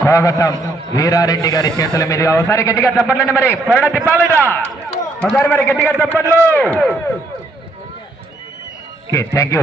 స్వాగతం వీరారెడ్డి గారి చేతుల మీదుగా ఒకసారి గట్టిగా చెప్పండి మరి. పొరడ తిప్పాలిరా. ఒకసారి మరి గట్టిగా చప్పట్లు. ఓకే థ్యాంక్ యూ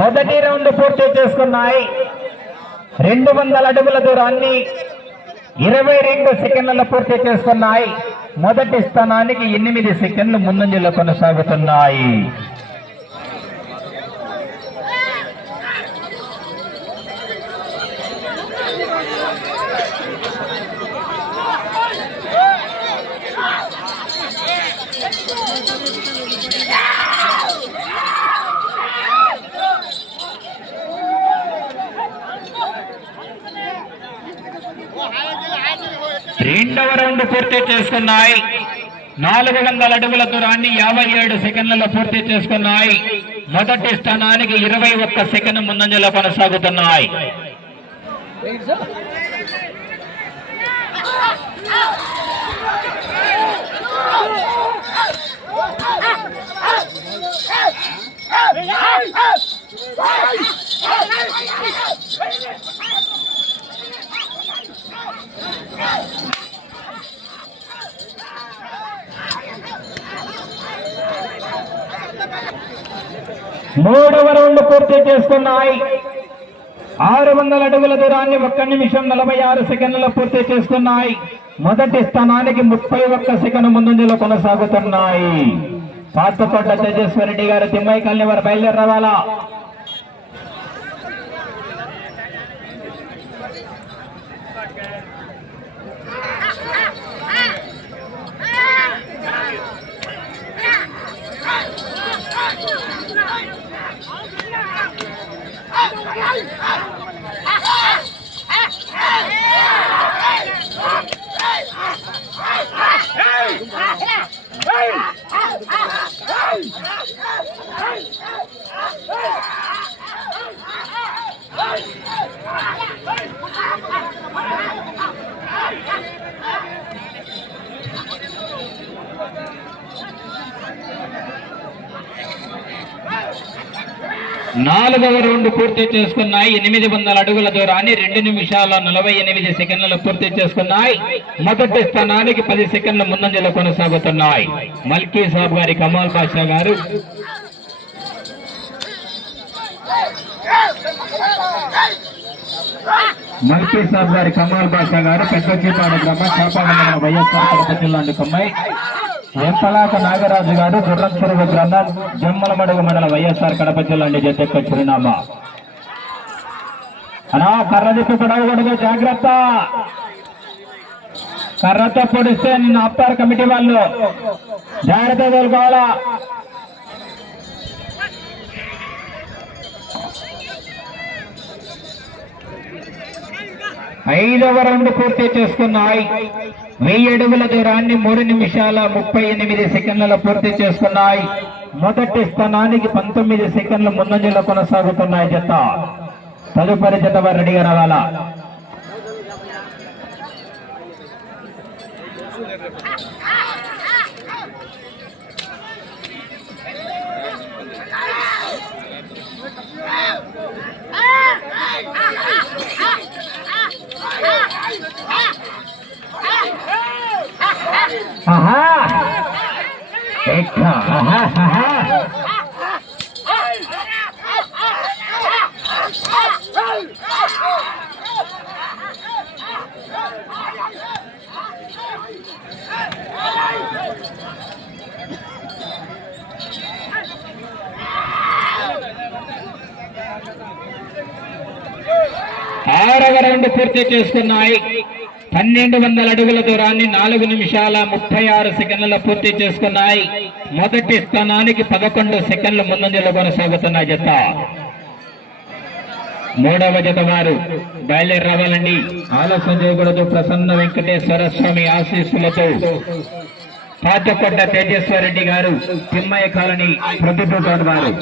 మొదటి రౌండ్ పూర్తి చేసుకున్నాయి. రెండు వందల అడుగుల దూరాన్ని ఇరవై రెండు సెకండ్లలో పూర్తి చేసుకున్నాయి. మొదటి స్థానానికి ఎనిమిది సెకండ్లు ముందంజలో కొనసాగుతున్నాయి. రెండవ రౌండ్ పూర్తి చేసుకున్నాయి. నాలుగు వందల అడుగుల దూరాన్ని యాభై ఏడు సెకండ్లలో పూర్తి చేసుకున్నాయి. మొదటి స్థానానికి ఇరవై ఒక్క సెకండ్ ముందంజలో కొనసాగుతున్నాయి. మూడవ రౌండ్ పూర్తి చేస్తున్నాయి ఆరు వందల అడుగుల దూరాన్ని ఒక్క నిమిషం నలభై ఆరు సెకండ్లలో పూర్తి చేస్తున్నాయి మొదటి స్థానానికి ముప్పై ఒక్క సెకండ్ ముందంజలో కొనసాగుతున్నాయి. పాతకోట తేజస్వరెడ్డి గారు తిమ్మయ్య కాలనీ వారు బయలుదేరి రావాలా నాలుగవ రౌండ్ పూర్తి చేసుకున్నాయి. ఎనిమిది వందల అడుగుల దూరాన్ని రెండు నిమిషాల నలభై ఎనిమిది సెకండ్లు పూర్తి చేసుకున్నాయి. మొదటి స్థానానికి పది సెకండ్ల ముందంజలో కొనసాగుతున్నాయి. మల్కీ సాబ్ గారి కమాల్ పాషా గారు. మల్కీ సాబ్ గారి కమాల్ పాషా గారు. పెద్ద చీపాడు గ్రామ చేపాడ వైఎస్ఆర్ కడప జిల్లా అందుకమ్మాయి వెంపలాక నాగరాజు గారు గుర్రం చెరువు గ్రంథం జమ్మలమడుగు మండల వైఎస్ఆర్ కడప జిల్లా అండి జతెక్క చిరునామా. అనా కర్ర దిక్కు పడవకూడదు జాగ్రత్త. కర్రతో పొడిస్తే నిన్ను ఆప్తారు కమిటీ వాళ్ళు జాగ్రత్త తోలుకోవాలా? ఐదవ రౌండ్ పూర్తి చేసుకున్నాయి. వెయ్యి అడుగుల దూరాన్ని మూడు నిమిషాల ముప్పై ఎనిమిది సెకండ్లలో పూర్తి చేసుకున్నాయి. మొదటి స్థానానికి పంతొమ్మిది సెకండ్ల ముందంజలో కొనసాగుతున్నాయి జత. తదుపరి జత వారు రెడీగా రావాలా? देखो ఆరవ రౌండ్ పూర్తి చేస్తున్నాయి పన్నెండు వందల అడుగుల దూరాన్ని నాలుగు నిమిషాల ముప్పై ఆరు సెకండ్లలో పూర్తి చేసుకున్నాయి మొదటి స్థానానికి పదకొండు సెకండ్ల ముందంజలో కొనసాగుతున్న జత మూడవ జత వారు బయలుదేరి రావాలండి ఆలస్యం చేయకూడదు ప్రసన్న వెంకటేశ్వర స్వామి ఆశీస్సులతో పాతకొండ తేజేశ్వర రెడ్డి గారు తిమ్మయ్య కాలనీ ప్రతిభూతోడు వారు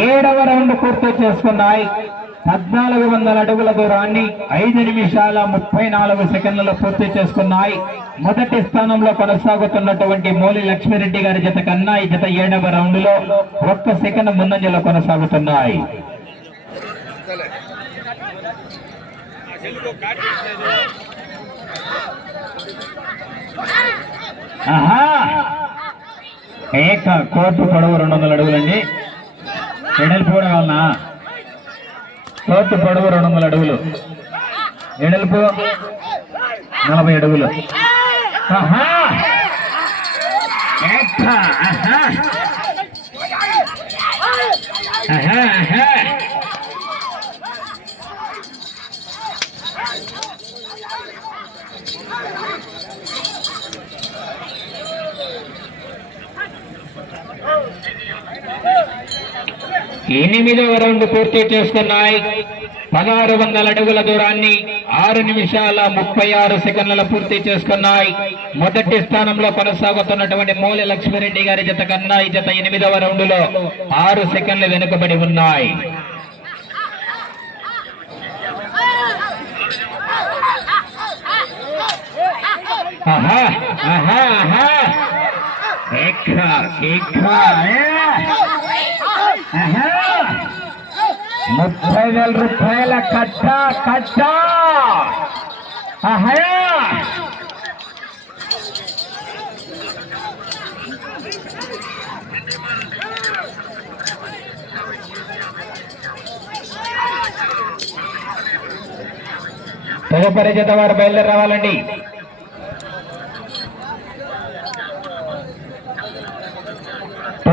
ఏడవ రౌండ్ పూర్తి చేసుకున్నాయి. పద్నాలుగు వందల అడుగుల దూరాన్ని ఐదు నిమిషాల ముప్పై నాలుగు సెకండ్లలో పూర్తి చేసుకున్నాయి. మొదటి స్థానంలో కొనసాగుతున్నటువంటి మోలి లక్ష్మిరెడ్డి గారి జత కన్నా ఈ జత ఏడవ రౌండ్లో ఒక్క సెకండ్ ముందంజలో కొనసాగుతున్నాయి. ఏక కోర్టు పొడవు రెండు వందల అడుగులండి. ఎడల్పు కూడా కావాలనా కోర్టు పొడవు రెండు వందల అడుగులు ఎడల్పు నలభై అడుగులు ఆహా ఎనిమిదవ రౌండ్ పూర్తి చేసుకున్నాయి. పదహారు వందల అడుగుల దూరాన్ని ఆరు నిమిషాల ముప్పై ఆరు సెకండ్ల పూర్తి చేసుకున్నాయి. మొదటి స్థానంలో కొనసాగుతున్నటువంటి మూల లక్ష్మిరెడ్డి గారి జత కన్నా ఈ జత ఎనిమిదవ రౌండ్లో ఆరు సెకండ్లు వెనుకబడి ఉన్నాయి. ఆహా ఆహా ఆహా. ఎక్క ఎక్క eh? ముప్పై వేల రూపాయల కట్ట కట్ట. ఆహా తదుపరి జత వారు బయలుదేరి రావాలండి.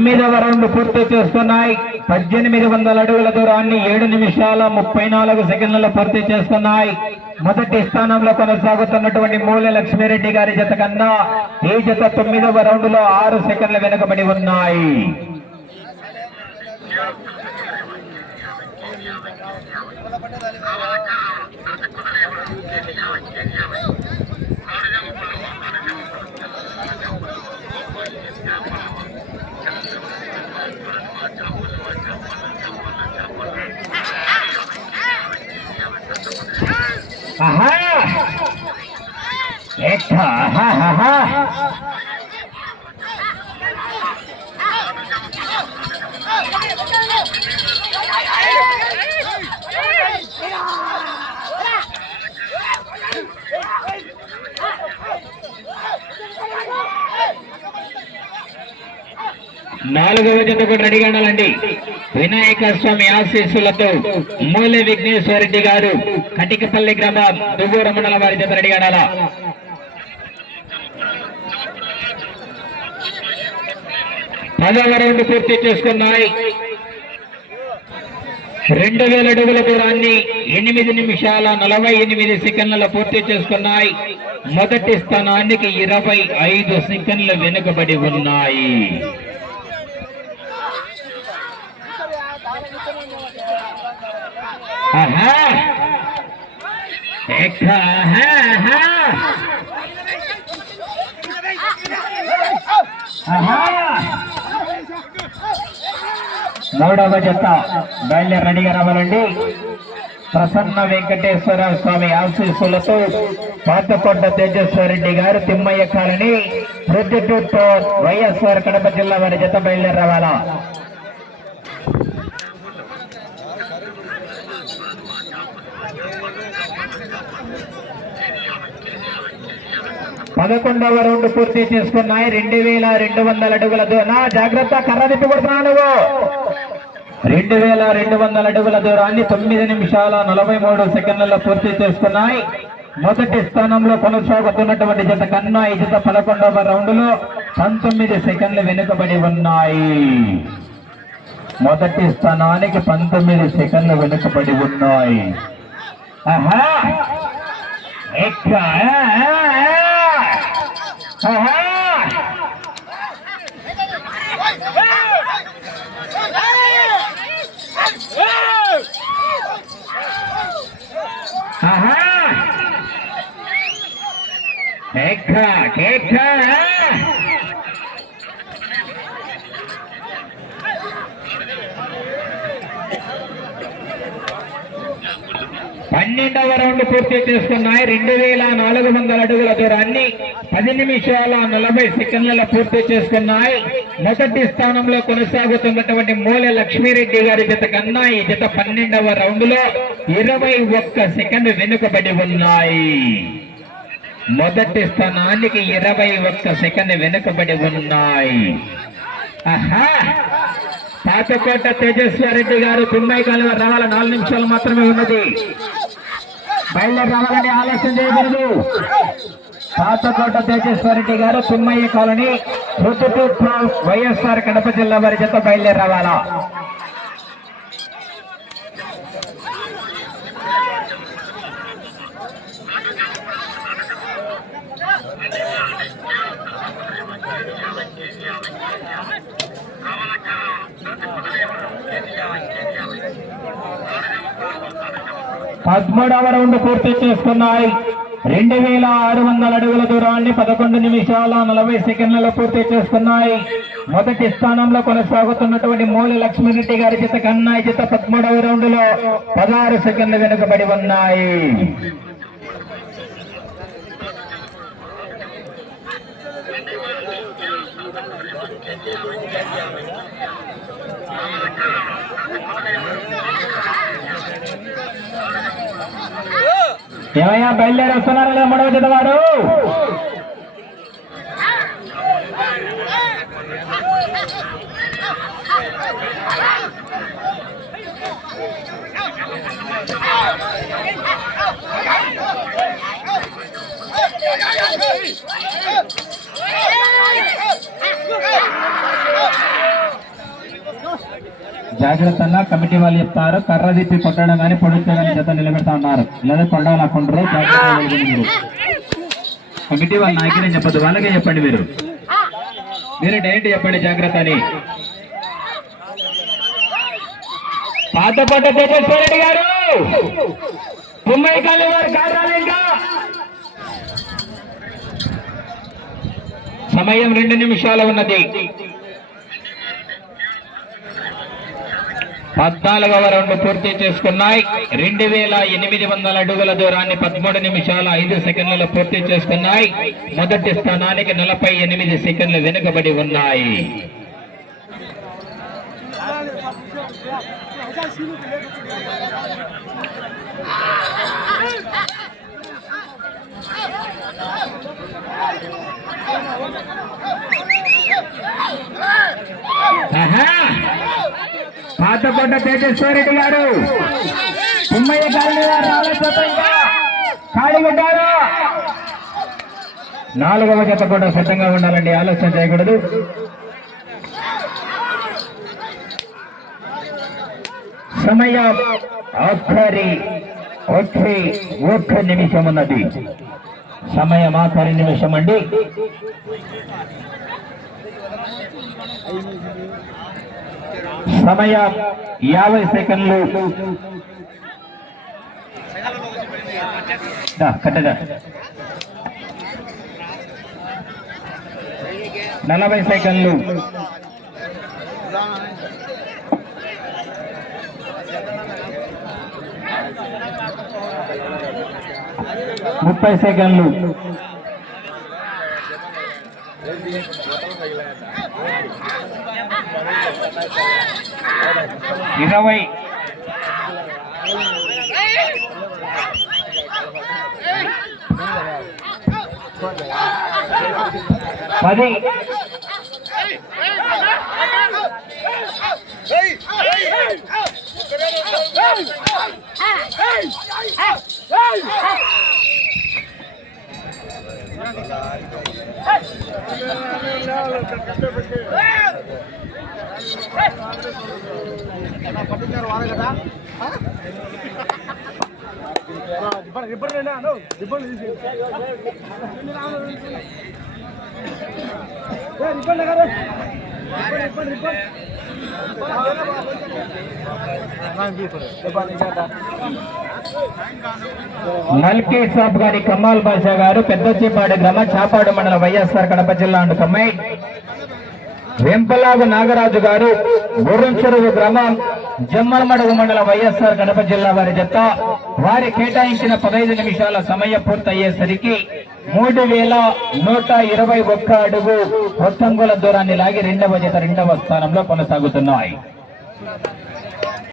తొమ్మిదవ రౌండ్ పూర్తి చేస్తున్నాయి. పద్దెనిమిది వందల అడుగుల దూరాన్ని ఏడు నిమిషాల ముప్పై నాలుగు సెకండ్లలో పూర్తి చేస్తున్నాయి. మొదటి స్థానంలో కొనసాగుతున్నటువంటి మూల లక్ష్మిరెడ్డి గారి జత కన్నా ఈ జత తొమ్మిదవ రౌండ్లో ఆరు సెకండ్లు వెనుకబడి ఉన్నాయి ఆహా ఎక్క, ఆహా, ఆహా. నాలుగవ జత కూడా రెడీగా ఉండాలండి వినాయక స్వామి ఆశీస్సులతో మూల విఘ్నేశ్వర రెడ్డి గారు కటికపల్లి గ్రామం దువ్వూర మండల వారి జత రెడీగా ఉండాలా పదవ రౌండ్ పూర్తి చేసుకున్నాయి. రెండు వేల అడుగుల దూరాన్ని ఎనిమిది నిమిషాల నలభై ఎనిమిది సెకండ్ల పూర్తి చేసుకున్నాయి. మొదటి స్థానానికి ఇరవై ఐదు సెకండ్లు వెనుకబడి ఉన్నాయి. ఆహా ఎక్క, ఆహా, ఆహా. ఆహా. మూడవ జత బయలుదేరి రెడీగా రావాలండి. ప్రసన్న వెంకటేశ్వర స్వామి ఆశీస్సులతో పాతకొండ తేజస్వర రెడ్డి గారు తిమ్మయ్య కాలనీ ప్రొద్దుటూరుతో వైఎస్ఆర్ కడప జిల్లా వారి జత బయలుదేరి రావాలా? పదకొండవ రౌండ్ పూర్తి చేసుకున్నాయి. రెండు వేల రెండు వందల అడుగుల దూరం. జాగ్రత్త కర్ర తిప్పి కొడుతున్నాను రెండు వేల రెండు వందల అడుగుల దూరాన్ని తొమ్మిది నిమిషాల నలభై మూడు సెకండ్లలో పూర్తి చేసుకున్నాయి. మొదటి స్థానంలో కొనసాగుతున్నటువంటి జత కన్నా ఈ జత పదకొండవ రౌండ్లో పంతొమ్మిది సెకండ్లు వెనుకబడి ఉన్నాయి. మొదటి స్థానానికి పంతొమ్మిది సెకండ్లు వెనుకబడి ఉన్నాయి. ఆహా! ఎక్కా, ఆ, ఆ, ఆ. ఆహా ఆహా ఎక్కా, ఎక్కా, ఆ. పన్నెండవ రౌండ్ పూర్తి చేసుకున్నాయి. రెండు వేల నాలుగు వందల అడుగుల దూరాన్ని పది నిమిషాల నలభై సెకండ్ల పూర్తి చేసుకున్నాయి. మొదటి స్థానంలో కొనసాగుతున్నటువంటి మూల లక్ష్మీరెడ్డి గారి జత కన్నా ఈ జత పన్నెండవ రౌండ్లో ఇరవై ఒక్క సెకండ్ వెనుకబడి ఉన్నాయి. మొదటి స్థానానికి ఇరవై ఒక్క సెకండ్ వెనుకబడి ఉన్నాయి. ఆహా! పాతకోట తేజస్వారెడ్డి గారు తిమ్మాయి కాలువ రావాల నాలుగు నిమిషాలు మాత్రమే ఉన్నది. బయలుదేరి రావాలని ఆలస్యం చేయకూడదు. పాతకోట తేజస్వారెడ్డి గారు తిమ్మయ్య కాలనీ రుతుపూర్ వైఎస్ఆర్ కడప జిల్లా వారి చేత బయలుదేరి రావాలా? పదమూడవ రౌండ్ పూర్తి చేసుకున్నాయి. రెండు వేల ఆరు వందల అడుగుల దూరాన్ని పదకొండు నిమిషాల నలభై సెకండ్లలో పూర్తి చేసుకున్నాయి. మొదటి స్థానంలో కొనసాగుతున్నటువంటి మూల లక్ష్మీరెడ్డి గారి జత కన్నాయి ఈ జత పదమూడవ రౌండ్లో పదహారు సెకండ్లు వెనుకబడి ఉన్నాయి. ఏమయ్యా బయలుదేరి వస్తున్నారా మూడవ జత వారు? జాగ్రత్త కమిటీ వాళ్ళు చెప్తారు. కర్ర తిప్పి కొట్టడం కానీ పొడిచే చేత నిలబెడతా ఉన్నారు. లేదా కొట్టాలనుకుంటారు జాగ్రత్త మీరు. కమిటీ వాళ్ళ నాయకుడే చెప్పదు వాళ్ళకే చెప్పండి మీరు. మీరు డైరెక్ట్ చెప్పండి జాగ్రత్త అని పాత పాతపట్ట తేజస్వరెడ్డి గారు! కుమ్మయ్య వారు కాదు ఇంకా! సమయం రెండు నిమిషాలు ఉన్నది. పద్నాలుగవ రౌండ్ పూర్తి చేసుకున్నాయి. రెండు వేల ఎనిమిది వందల అడుగుల దూరాన్ని పదమూడు నిమిషాల ఐదు సెకండ్లలో పూర్తి చేసుకున్నాయి. మొదటి స్థానానికి నలభై ఎనిమిది సెకండ్లు వెనుకబడి ఉన్నాయి. ఆహా! పాతకొండ తేజస్వరెడ్డి గారు. తిమ్మయ్య కాలనీ గారు రాలేకపోతే నాలుగవ జత కూడా సిద్ధంగా ఉండాలండి ఆలోచన చేయకూడదు. సమయం ఆఖరి ఒకే ఒక్క నిమిషం ఉన్నది. సమయం ఆఖరి నిమిషం అండి. సమయం యాభై సెకండ్లు. కట్టదా? నలభై సెకండ్లు. ముప్పై సెకండ్లు. ఇరవై పది మల్కీ సాబ్ గారి కమాల్ బాషా గారు పెద్దచేపాడు గ్రామ చాపాడు మండల వైఎస్ఆర్ కడప జిల్లా అంటుకమ్మాయి వెంపలాగు నాగరాజు గారు గుర్రం చెరువు గ్రామం జమ్మలమడుగు మండల వైఎస్ఆర్ కడప జిల్లా వారి జత. వారి కేటాయించిన పదహైదు నిమిషాల సమయం పూర్తయ్యేసరికి మూడు వేల నూట ఇరవై ఒక్క అడుగు ఒత్తంగుల దూరాన్ని లాగి రెండవ జత రెండవ స్థానంలో కొనసాగుతున్నాయి.